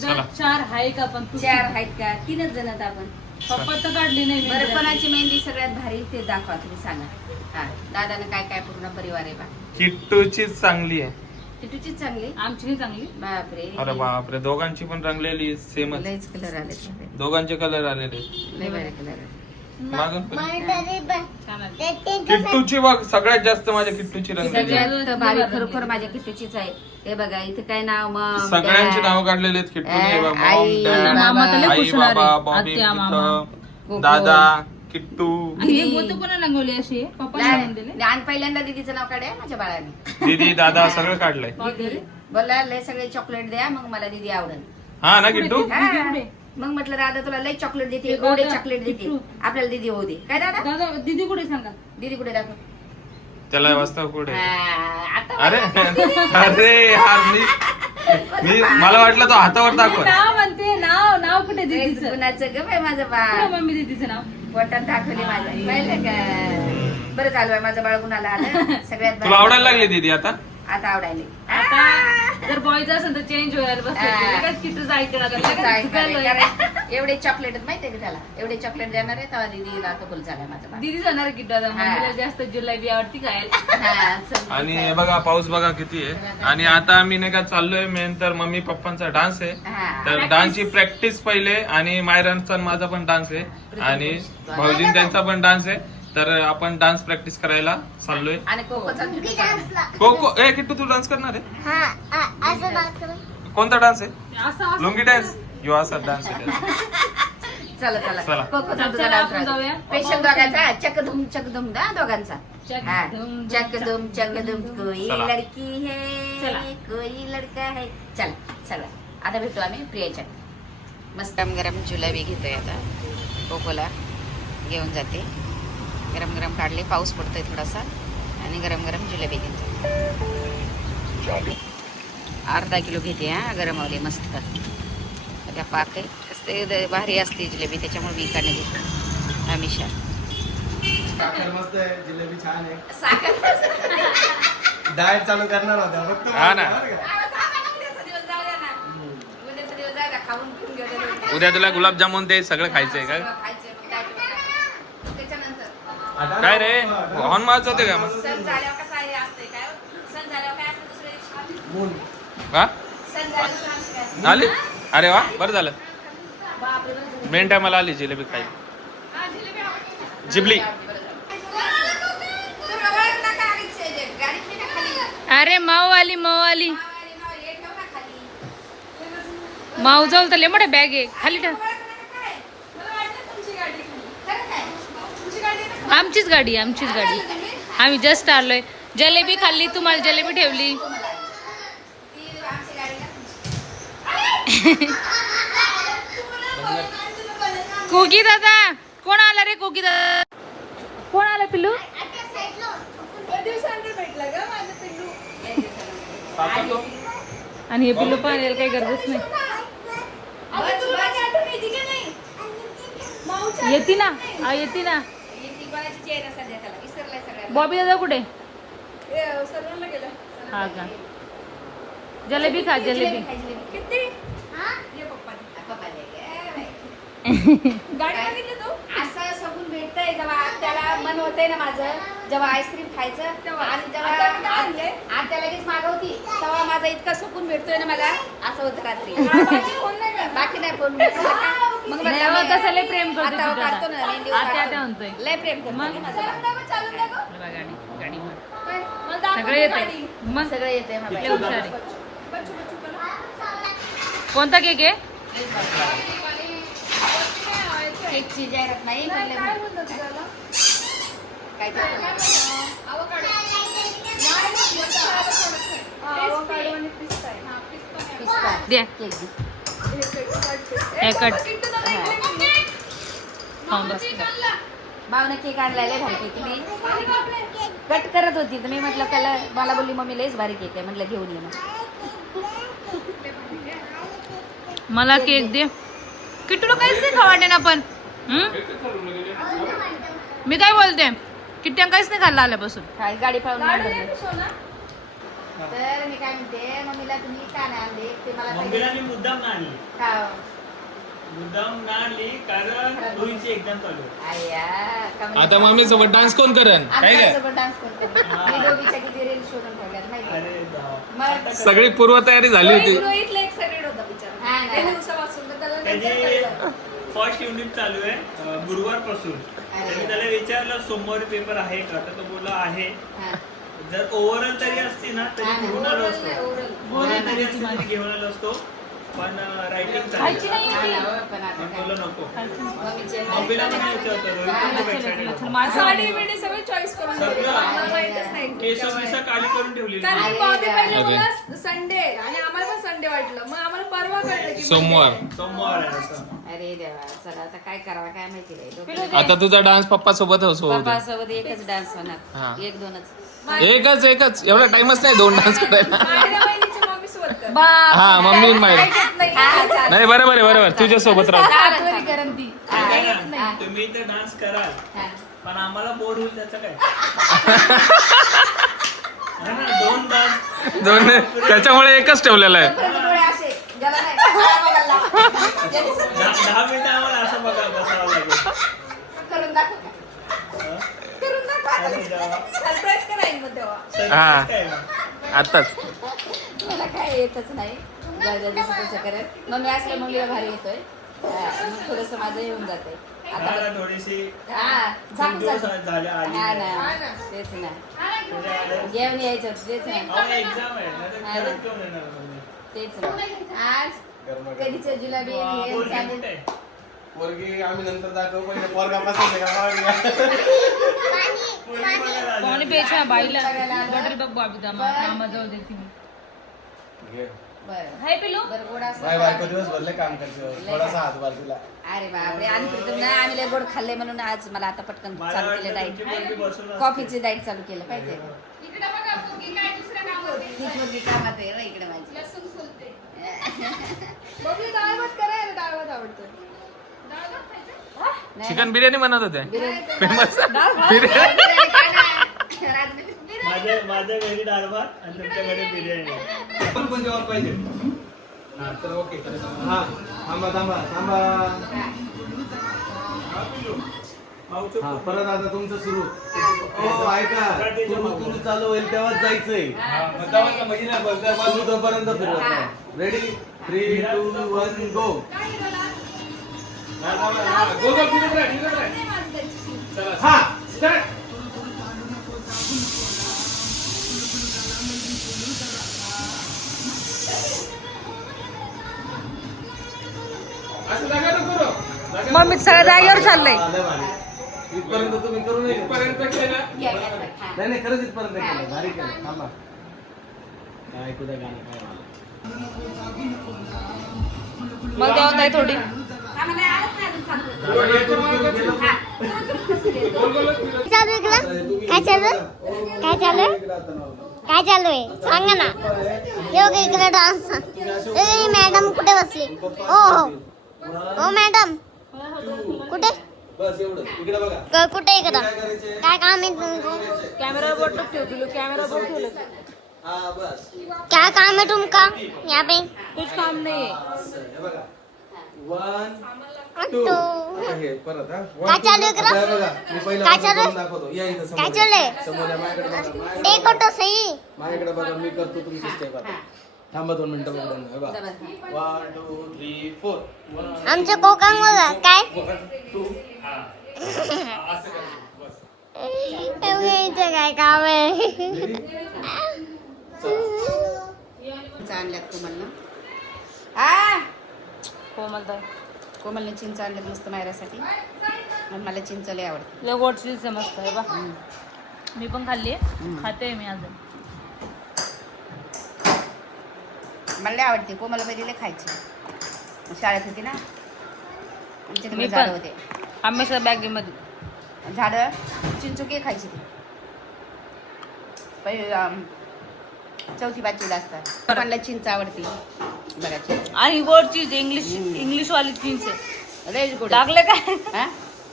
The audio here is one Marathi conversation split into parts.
चला. 4 आहे का पण 4 आहेत का? 3च जण आहेत आपण. पप्पा तर काढली नाही बरं, मेहंदी. कोणाची मेहंदी सगळ्यात भारी ते दाखवा, तुम्ही सांगा. हा, दादानं काय काय पूर्ण परिवार आहे बा. किट्टूचीच चांगली आहे. किटूचीच चांगली. आमची नाही चांगली. बापरे, अरे बापरे, दोघांची पण रंगलेली सेमच. लयच कलर आले, दोघांचे कलर आलेले. लय भारी कलर. मागून पण. छान आहे. किट्टूची बघ, सगळ्यात जास्त माझ्या किट्टूची रंगलेली. सगळ्यात भारी खरोखर माझ्या किटूचीच आहे. हे बघा इथे काय नाव मग सगळ्यांची नाव काढलेली आहेत किट्टूने. आई, मॉम, डॅड, मामा तर लय आई, खुश होणार बाबा, आहे. बॉबी, आत्या, मामा. तिथं, दादा, किट्टू. आणि हे बोलतो कोणा रंगवली अशी पप्पा सांगून दिले. आणि पहिल्यांदा दीदीचं नाव काढ्या माझ्या बाळाने. दीदी, दादा सगळं काढलंय. दीदी बोला लय सगळे चॉकलेट द्या, मग मला दीदी आवडेल. हा ना किट्टू. हा. मग म्हटलं दादा तुला लय चॉकलेट देते, गोडे चॉकलेट देते, आपल्याला दीदी होऊ दे. काय दादा? दादा दीदी कुठे सांगा. दीदी कुठे दाखव? त्याला वाजता कुठे? आता अरे अरे यार, मी मला वाटलं तो हातावर दाखव. नाव म्हणते. नाव कुठे दीदीचं? कुणाचं ग बाई माझं बाळ? कुठं मम्मी दीदीचं नाव? बोटात दाखवले माझ्या. पाहिलं का? बरं चालू आहे माझं बाळ कुणाला आलं सगळ्यात तुला आवडायला लागली दीदी आता? आता आवडायले. आता जर बॉयचं असेल तर चेंज व्हायला बसलं किट्टूचं ऐकणार. एवढे चॉकलेट माहितीये का त्याला? एवढे चॉकलेट देणार आहे तेव्हा दीदीला कबूल झालाय माझा बाळ. दीदी जाणार किट्टू आता मम्मीला जास्त जिलेबी आवडती खायला. हा, चल. आणि बघा पाऊस बघा किती आहे. आणि आता आम्ही नाही का चाललोय मेन तर मम्मी पप्पांचा डान्स आहे. हा. तर डान्सची प्रॅक्टिस पहिले आणि मायरांचा आणि माझा पण डान्स आहे आणि भाऊजीन त्यांचा पण डान्स आहे. तर आपण डान्स प्रॅक्टिस करायला चाललोय. आणि कोकोचा कोको ए किट्टू तू डान्स करणार आहे? कोणता डान्स आहे? असं लुंगी डान्स यो असा डान्स आहे. चला चला. चला कोकोचा चला, आपण जाऊया. स्पेशल दोघांचा चकधुम दा दोघांचा. हा. चकधुम, चकधुम कोई चला. लडकी चला. है कोई लडका है. चला चला आता भेटू आम्ही प्रियाच्या. मस्त गरम गरम जुलाबी घेतोय आता. कोकोला घेऊन जाते. गरम गरम काढले, पाऊस पडतोय थोडासा आणि गरम गरम जिलेबी घेतो. अर्धा किलो घेते हा, गरमवली मस्त. त्या पाक आहे असते भारी असते जिलेबी, त्याच्यामुळे मी इकडे घेते हमेशा. साखर मस्त आहे, जिलेबी छान आहे. साखर डाएट चालू करणार होता फक्त. हा ना. उद्याचा दिवस जाऊ द्या, खाऊन पिऊन घेऊ. उद्या तुला गुलाबजामुन ते सगळं खायचंय काय? त्याच्यानंतर काय रे हॉर्न मारत होते का मग? सण झाल्यावर कसं आहे असते काय? सण झाल्यावर काय असतं दुसऱ्या दिवशी? मूल. का सण झाल्यावर दुसऱ्या दिवशी काय असतं? आली? अरे वा, बरं झालं. बापरे, बरं झालं. मेन टायमाला आली जिलेबी खाई. हा, जिलेबी आवडते. जिबली. बरं झालं. तू रवाळ नका गाडीत शेजे. गाडीत नाही का खाली? अरे माऊवाली मावाली, माव, हे ठेव ना खाली. माऊ जाऊ तर लय मोठ्या बॅग आहे खाली ठेव. रवाळ नका काय? मला वाटलं तुमची गाडी खाली. खरं काय? तुमची गाडी आहे ना? आमचीच गाडी आम्ही जस्ट आलोय. जलेबी खाल्ली, तुम्हाला जलेबी ठेवली. ती आमची गाडी ना तुमची. कोकी दादा कोण आला रे? कोकी दादा कोण आला? पिल्लू आणि हे पिल्लू पाहायला काही गरजच नाही. येते ना येते ना. बॉबी दादा कुठे? हा का? जलेबी खा जलेबी. असं सगून भेटतंय जेव्हा त्याला मन होतंय ना माझं, जेव्हा आईस्क्रीम खायचं आणि जेव्हा आत्या लगेच मागवती तेव्हा माझा इतका सुकून भेटतोय ना मला. असं होतं रात्री. बाकी नाही फोन मग तेव्हा कसं लय प्रेम करतो आता तू दादा. काढतो ना मेहंदी आता काढतो. म्हणतोय. लय प्रेम करतो मग? माझा बाळ. गाडी सगळे येते. मग सगळं येते लय हुशार आहे. कोणता केक आहे? केकची जाहिरात नाही म्हणलं. काय ते? पिस्ता. द्या केक दे. हे कट. हा बस. भावना केक आणलाय लय भारी केक. मी कट करत होती तर मी म्हटलं त्याला, मला बोलली मम्मी लयच भारी केक आहे. म्हटलं घेऊन ये मग. मला केक दे. किट्टूला काहीच नाही खावा वाटेना पण. मी काय बोलते, किट्ट्या काहीच नाही खाल्लं आल्यापासून. काय गाडी पाहून तर मी काय म्हणते मम्मीला तुम्ही का नाही आणले ते मला मम्मीला मी मुद्दाम ना आणली हा. मुद्दाम ना आणली कारण रोहितची एक्झाम चालू आहे. आया, कमी- आता मम्मी सोबत डान्स कोण करेन काय काय आमच्यासोबत डान्स करतो मी दोघीच्या किती रील शोधून ठेवल्यात माहिती अरे देवा. मग सगळी पूर्वतयारी झाली होती रोहितला एक्साइटेड होता बिचारा हा ना. त्या दिवसापासून तर त्याला नंतर त्याची कळलं. फर्स्ट युनिट चालू आहे गुरुवारपासून. मी त्याला विचारलं सोमवारी पेपर आहे का, तर तो बोलला आहे. हा. जर ओव्हरऑल तरी असती ना तरी हा ना. घेऊन आलो Oral असतो. नाही, oral. ओव्हरऑल तरी असती तरी घेऊन आलो असतो, पण रायटिंग खायची चालू नाही. हा ना, हो, पण आता मी काय. बोललो नको. मम्मीचे मम्मीला पण विचारतो रोहित पण खूप excited होता. साडी बिडी सगळं चॉईस करून सगळं. ठेवली. आम्हाला माहीतच नाही. केस बिस काळी करून ठेवलेली. कारण अरे की बॉबी पहिले देवा. मला संडे आणि आम्हाला पण संडे वाटलं मग आम्हाला परवा कळलं की सोमवार. Monday आहे. सोमवार आहे असं. अरे देवा चला आता काय करावं काय माहिती नाही आता तुझा डान्स पप्पा सोबत पप्पा सोबत एकच डान्स हा. होणार एक दोनच एकच एवढा टाइमच नाही 2 डान्स करायला माझ्या बहिणीच्या मम्मी सोबत कर. हा मम्मी माहिती हा, चालेल. नाही बरोबर तुझ्या सोबत राहतो चालेल, आठवणी चालेल. करून ती. हा, ऐका ना, हा, तुम्ही तर डान्स कराल हा. पण आम्हाला बोर होईल त्याचं काय. है ना, 2 डान्स 2 त्याच्यामुळे एकच ठेवलेला आहे तोपर्यंत डोळे असे, ज्याला नाही, त्याला बघायला लाव. ज्याने 10 मिनिटं आम्हाला असं बसावं लागेल. करून दाखव का? हं? करून दाखव आता. अरे देवा. सरप्राईज करायला मग तेव्हा हा. काय मग? आताच मला काय येतच नाही जसं तसं करेल मग मी असल्या मम्मीला भारी येतोय मग थोडस माझं येऊन जाते आता मला थोडीशी हा खूप झाकून दिवस झाकून. झाले आली हा नाही. ना तेच ना तुझ्या आल्या- जेवण यायचं तेच ना अहो, एक्झाम आहे नाहीतर हा ना. घरात घेऊन येणार मम्मी. तेच ना आज कधीच जुलाबी वा, आणि हे पोरगी चालेल. कुठे आहे? पोरगी आम्ही नंतर दाखवू, पहिले पोरगा पसंत आहे का बघूया. पोरगी बघायला आली. पाहुणे पेशा बाईला बघायला आलं. बटर बघ बाबी दामा बरं. मामा जाऊ दे तुम्ही घे. बरं हाय पिलू बरं गोड असं बाय बायको दिवस भरले काम करते, थोडासा हातभार तिला. अरे बापरे आणि प्रीतम ना आम्ही लय गोड खाल्ले म्हणून आज मला आता पटकन मला चालू वाटलं केलं तुमची डाईट पोरगी बसून असते. कॉफीची डाईट चालू केलं पाहिजे इकडे बघा पोरगी काय दुसऱ्या कामावर ही मुलगी कामात आहे ना इकडे माझी लसूण सोलते बघू डाळ भात करायला डाळ भात आवडतो डाळ भात खायचं? नाही, चिकन बिर्याणी बनवत होते बिर्याणी- फेमस बिर्याणी खाणार. माझ्या घरी डाळ भात आणि तुमच्या घरी बिर्याणी. आपण पण जेवण पाहिजे. हा चल ओके. हा थांबा थांबा थांबा. हा परत आता तुमचं सुरू. हो ऐका, तुरु चालू होईल तेव्हाच जायचंय. तुम्ही तोपर्यंत फिरत राहा. रेडी 3 2 1 गो. हा स्टार्ट. मम्मी सगळ्या जागेवर चाललंय इथपर्यंत तुम्ही करू नये. घ्या, घ्या, हा. नाही खरंच इथपर्यंत केलं. भारी केलं. थांबा. काय ऐकू द्या गाणं काय मला. मग देऊन जाय थोडी आम्हाला आलंच नाही अजून चालू. चालू आहे तुला? काय चालू आहे? काय चालू आहे? काय चालू आहे सांगा ना. योग इकडे डान्स. ए मॅडम कुठे बसली? ओ मॅडम कुठे बस एवढं. इकडे बघा. कुठे इकडं काय करायचंय? काय काम आहे तुमचं? कॅमेरा बोट ठेव तुला कॅमेरा बोट ठेवलं हा बस. क्या काम है तुमका यहाँ पे? कुछ काम नाही हे बघा. 1 2 तो आता हे परत हा. काय चालू आहे आता हे इकडं? बघा. मी पहिलं काय असं चालू आहे? करून दाखवतो. या इथं समोर. काय चालू आहे? समोर या. माझ्याकडे बघा. एक ऑटो सही. माझ्याकडे बघा. मी करतो तुमची स्टेप आता. थांबा 2 मिनिटं बघा. हे बघा. जबरदस्त. 1 2 3 4 1 आमच्या कोकांवर काय 2 इथे काय काम आहे? आणल्यात कोमलनं आ कोमल तर कोमलने चिंच आणल्यात मस्त मायरासाठी आणि मला चिंच लय आवडते. लय गोडची मस्त आहे बा मी पण खाल्ली खाते मी अजून मला लय आवडते. कोमल पहिली लय खायची शाळेत होती ना आमच्या तिकडे मी झाडं पण. होते हमेशा बॅगेमध्ये झाडं चिंचुके खायची ती पहिले 4थी-5वीला असतात. मला चिंच आवडते बऱ्याच. आणि गोड चीज इंग्लिश वाली चीज आहे लयच गोड लागलं काय हा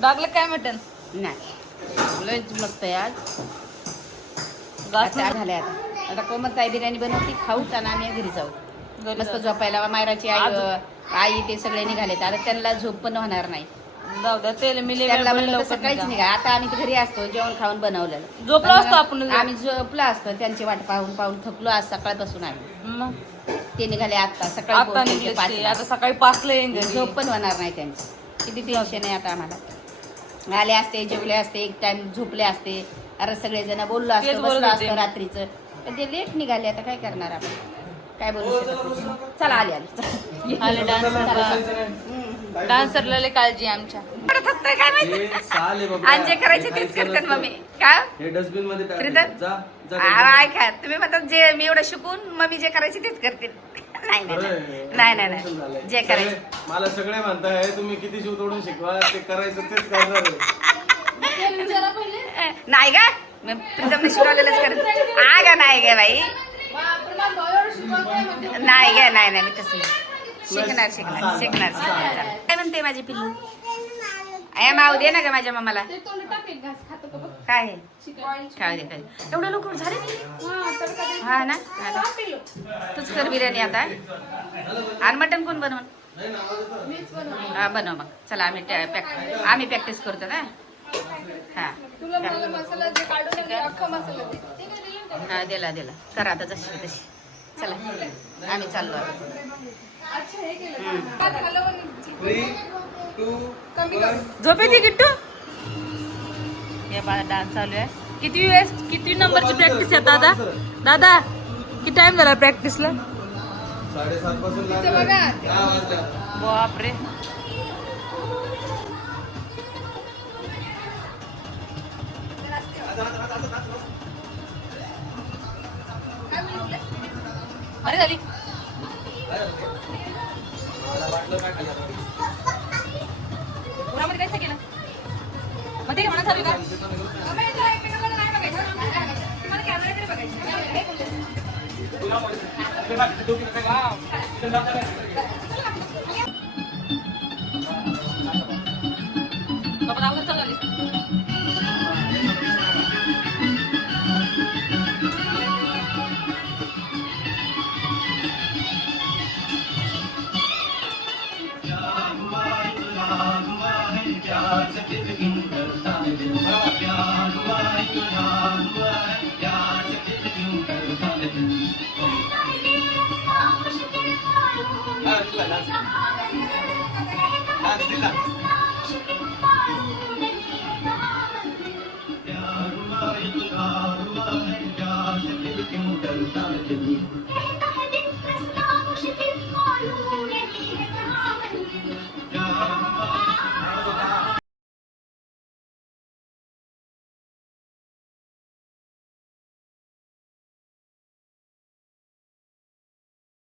लागलं काय मटन नाही लयच मस्त आहे आज. घास आता झालंय आता आता कोमलताई बिर्याणी बनवती, खाऊच आणि आम्ही घरी जाऊ. घरी मस्त जाऊ. झोपायला. मायराची आई ते सगळे निघाले. आता त्यांना झोप पण होणार नाही. जाऊ द्या तेल मिले त्यांना म्हणलं तर सकाळीच निघा. आता आम्ही तर घरी असतो जेवण खाऊन बनवलेलं. झोपलो असतो आपण. आम्ही झोपलो असतो. त्यांची वाट पाहून पाहून थकलो आज सकाळपासून आम्ही. मग ते निघाले आता सकाळी आता पोहोचले निघले ते. 5 ला. आता सकाळी 5ला येईन घरी. झोप पण होणार नाही त्यांची. किती टेन्शन आहे आता आम्हाला. आले असते, जेवले असते, एक टाइम झोपले असते. अरे सगळेजण बोललो तेच असतो, बोलत बसलो होते. असतो रात्रीचं. पण ते लेट निघाले. आता काय करणार आपण, काय बोलू शकत नाही. चला आले आले डान्सरला लय काळजी आहे आमच्या. काय माहिती. हे साल आहे बाबा. आणि जे करायचे हे तेच खायचं करतात नसतं. मम्मी. काय हे डस्टबिन मध्ये प्रीतम? टाकायचं. जा जा ऐका तुम्ही म्हणतात जे मी एवढं शिकून मम्मी जे करायचे तेच करतील. नाही नाही, नाही नाही नाही नाही जे करायचं. मला सगळे म्हणताय तुम्ही किती जीव तोडून शिकवा, ते करायचं तेच करणार आहे. नाही का प्रीतमने शिकवलेलंच करत. ग नाही ग बाई, नाही ग नाही नाही मी तसं नाही. शिकणार शिकणार शिकणार शिकणार. काय म्हणते माझी पिल्लू? माऊ दे ना ग माझ्या मम्माला. काय आहे? काय दे काय एवढं लवकर झाले हा ना. तूच कर बिर्याणी आता. आणि मटण कोण बनवून? हा बनव मग. चला आम्ही प्रॅक्टिस करतो ना. हा हा दिला करा आता जशी तशी. चला आम्ही चाललो आता. 3, 2, 1. झोपेती किट्टू. हे बघा डान्स चालू आहे. किती नंबरची प्रॅक्टिस आहे दादा? दादा किती टाइम झाला प्रॅक्टिसला? 7:30 पासून लागलं. 10 वाजता. बापरे. अरे झाली. उन्हामध्ये काय केलं? मध्ये म्हणा चालू का? बाबा अगोदर चालू.